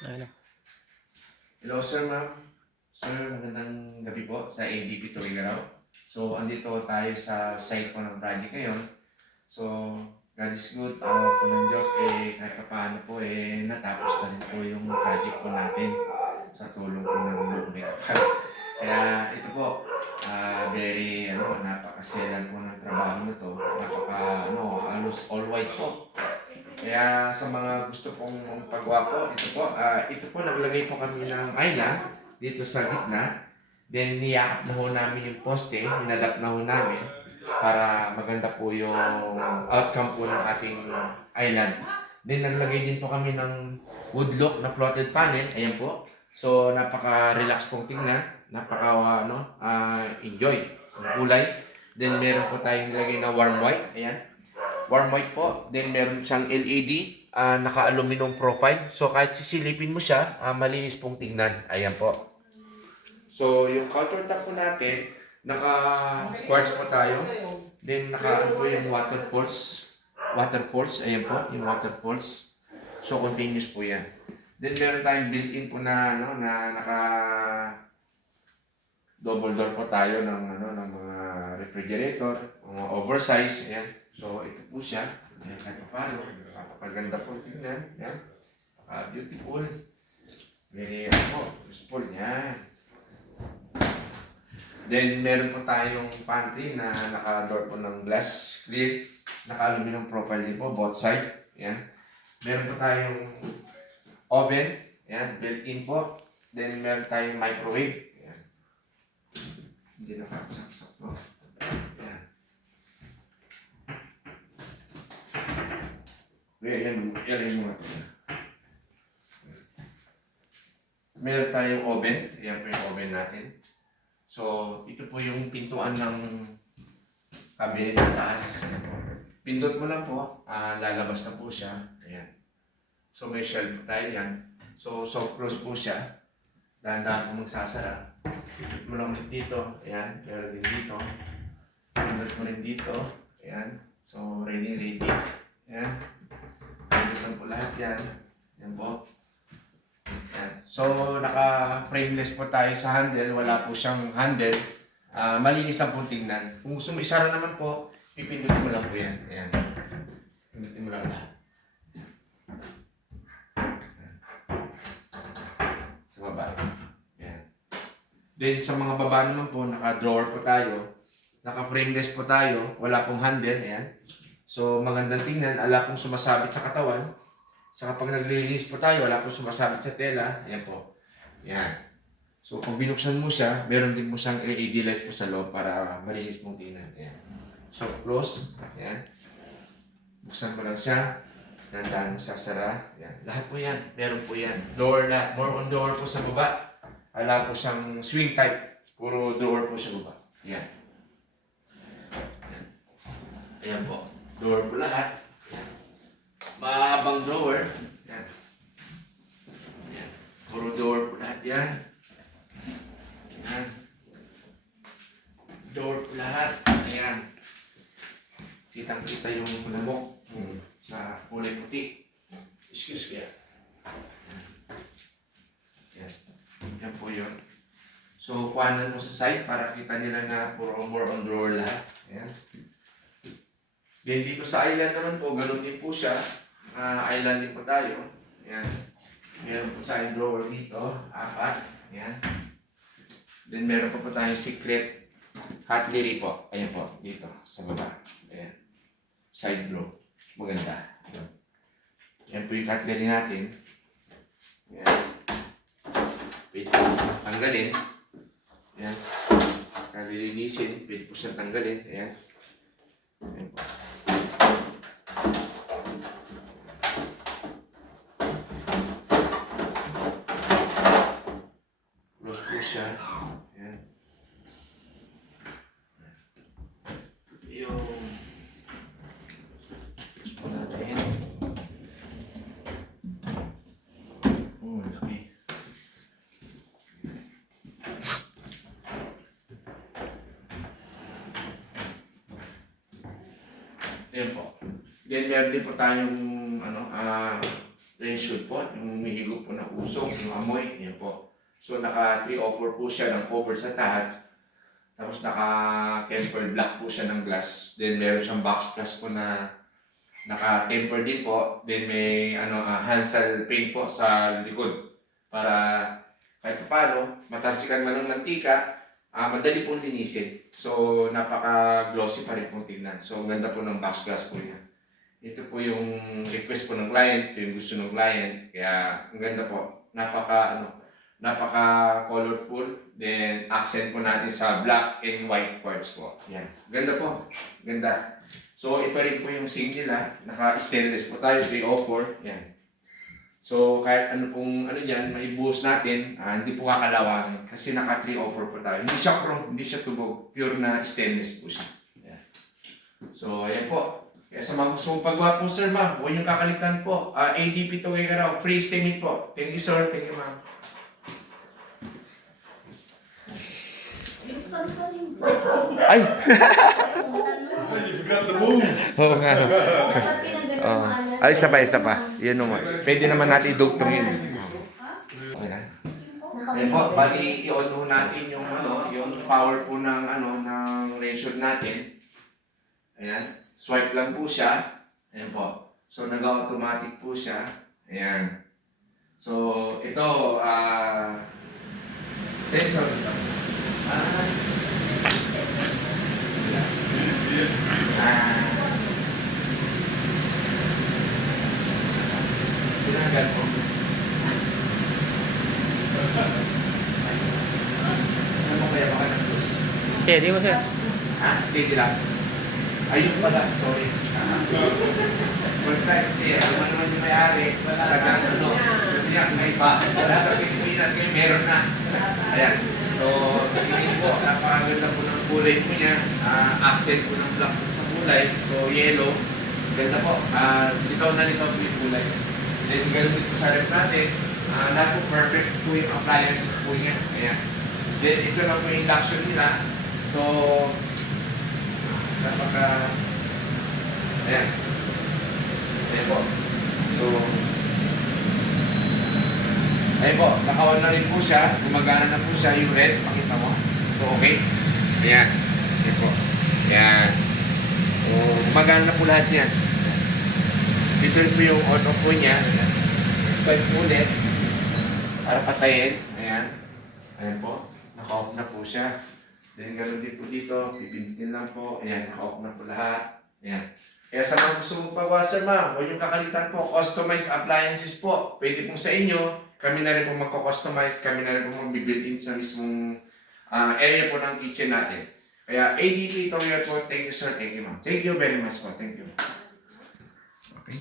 Ano? Hello sir, ma'am. Sir, magandang gabi po sa ADP Tuwingaraw. So, andito tayo sa site po ng project ngayon. So, God is good. Awa po ng Diyos, kahit pa paano po, natapos na rin po yung project po natin sa tulong po ng buong may kapal. Kaya ito po, napakaselan po ng trabaho na to. Halos all white po. Kaya sa mga gusto pong pagwa po, ito po naglagay po kami ng island dito sa gitna. Then niyakap na ho namin yung poste, hinadap na ho namin para maganda po yung outcome po ng ating island. Then naglagay din po kami ng wood look na floated panel, ayan po. So napaka-relax pong tingnan, enjoy ang kulay. Then meron po tayong nilagay na warm white, ayan. Warm white po. Then meron siyang LED, naka-aluminum profile. So kahit sisilipin mo siya, malinis pong tingnan. Ayan po. So yung countertop po natin, naka-quartz po tayo. Then naka po yung waterfalls. Waterfalls, ayan po, yung waterfalls. So continuous po yan. Then meron tayong built-in po na naka double door po tayo ng ng mga refrigerator, mga oversize, ayan. So ito po siya. Ayan, kahit paano, napakaganda po tingnan. Ayan. Beautiful. Very useful. Yan. Then meron po tayong pantry na naka-door po ng glass clear. Naka-aluminum profile din po, both side. Ayan. Meron po tayong oven. Ayan, built-in po. Then meron tayong microwave. Ayan. Hindi nakakasaksak po. Ayan. Yan yung mga ito. Meron tayong oven. Ayan po yung oven natin. So, ito po yung pintuan ng cabinet ng taas. Pindot mo lang po, lalabas na po siya. Ayan. So, may shelf po tayo yan. So, soft close po siya. Dahan-dahan po magsasara. Pindot mo lang dito. Ayan. Meron din dito. Pindot mo rin dito. Ayan. So, ready. Ayan. Pindot lang po lahat yan. Ayan po. Ayan. So, naka-frameless po tayo sa handle. Wala po siyang handle. Malinis lang po tingnan. Kung gusto mo isara naman po, pipindutin mo lang po yan. Ayan. Pindutin mo lang lahat. Sa baba. Ayan. Then, sa mga baba naman po, naka-drawer po tayo. Naka-frameless po tayo. Wala pong handle. Ayan. So, magandang tingnan. Wala pong sumasabit sa katawan. Saka pag naglilinis po tayo, wala po sumasabit sa tela. Ayan po. Ayan. So pag binuksan mo siya, meron din po siyang LED light po sa loob para malinis mong tingnan. Ayan. So close. Ayan. Buksan mo lang siya. Dandan mo sasara. Ayan. Lahat po yan. Meron po yan. Door na. More on door po sa baba. Wala po siyang swing type. Puro door po sa baba. Ayan. Ayan. Ayan po. Door po lahat. Mahabang drawer. Yan. Yan. Puro drawer po lahat yan. Yan. Drawer po lahat. Ayan. Kitang-kita yung lamok sa kulay puti. Excuse me. Yan. Yan po yun. So, kuhanan mo sa side para kita nila na puro more on drawer lahat. Ayan. Then dito sa island naman po, ganun din po siya. Island din po tayo. Ayan. Meron po tayong drawer dito. 4. Ayan. Then meron pa po tayong secret cutlery po. Ayan po. Dito. Sa baba. Ayan. Side blow. Maganda. Ayan. Ayan po yung cutlery natin. Ayan. Pwede po tanggalin. Ayan. Kalilinisin. Pwede po siyang tanggalin. Ayan. Ayan po. Siya. Ayan. Yung gusto natin. Laki. Ayan po. Then meron din po tayong rain shoot po, yung humihigop po ng usok, yung amoy, yan po. So naka 304 po siya ng cover sa tahat. Tapos naka-tempered black po siya ng glass. Then meron siyang box plus po na naka-tempered din po. Then may Hansel paint po sa likod. Para kahit paano, matalsikan man ng mantika, madali pong linisin. So napaka-glossy pa rin pong tignan. So ang ganda po ng box glass po niya. Ito po yung request po ng client, ito yung gusto ng client. Kaya ang ganda po. Napaka-colorful. Then, accent po natin sa black and white quartz po. Yan. Ganda po. Ganda. So, ito rin po yung sink nila. Naka-stainless po tayo, 304. Yan. So, kahit ano pong dyan, maibuhos natin, hindi po kakalawangin. Kasi naka-304 po tayo. Hindi siya chrome, hindi siya tubog. Pure na stainless po siya. Yan. So, ayan po. Kaya sa mga gusto mong pagwa po, sir, ma'am, huwag niyong kakalitan po. ADP Tuguegarao, free estimate po. Thank you, sir. Thank you, ma'am. Ay! You forgot to move. Oo nga. Ay, isa pa. Yan naman. Pwede naman natin idugtong yun. Okay na. Ayan po, bali i-on po natin yung yung power po ng ng ratio natin. Ayan. Swipe lang po siya. Ayan po. So nag-automatic po siya. Ayan. So ito sensor ito. Tinagal po. Ano mo kaya baka ng bus? Steady mo, sir. Steady lang. Ayun pala, sorry. Basta kasi, naman yung may-ari, talagang kasi nga, may iba. Sa Pilipinas ngayon, meron na. Ayan. So, tingin po, napakaganda po ng kulay po niya. Accent po ng black po sa kulay. So, yellow. Ganda po. Litaw na litaw po yung kulay. Then, ganun din po sa rep natin. Lahat po perfect po yung appliances po niya. Ayan. Then, ito na po yung induction nila. So, ayan. Ayan po. So, ayan po. Naka-on na rin po siya. Gumagana na po siya yung red. Pakita mo. So, okay. Ayan. Ayan po. Ayan. So, gumagana na po lahat yan. Dito rin po yung on-off po niya. Swipe po ulit. Para patayin. Ayan. Ayan po. Naka-off na po siya. Then, ganoon din po dito, pipindutin lang po. Ayan, naka-off na po lahat. Ayan. Kaya sa mga gusto mong pag-washer, ma'am, huwag yung kakalitan po, customized appliances po. Pwede pong sa inyo, kami na rin po magko-customize, kami na rin po mag-build-in sa mismong area po ng kitchen natin. Kaya ADP, Toyota po, thank you sir, thank you ma'am. Thank you very much po, thank you. Okay.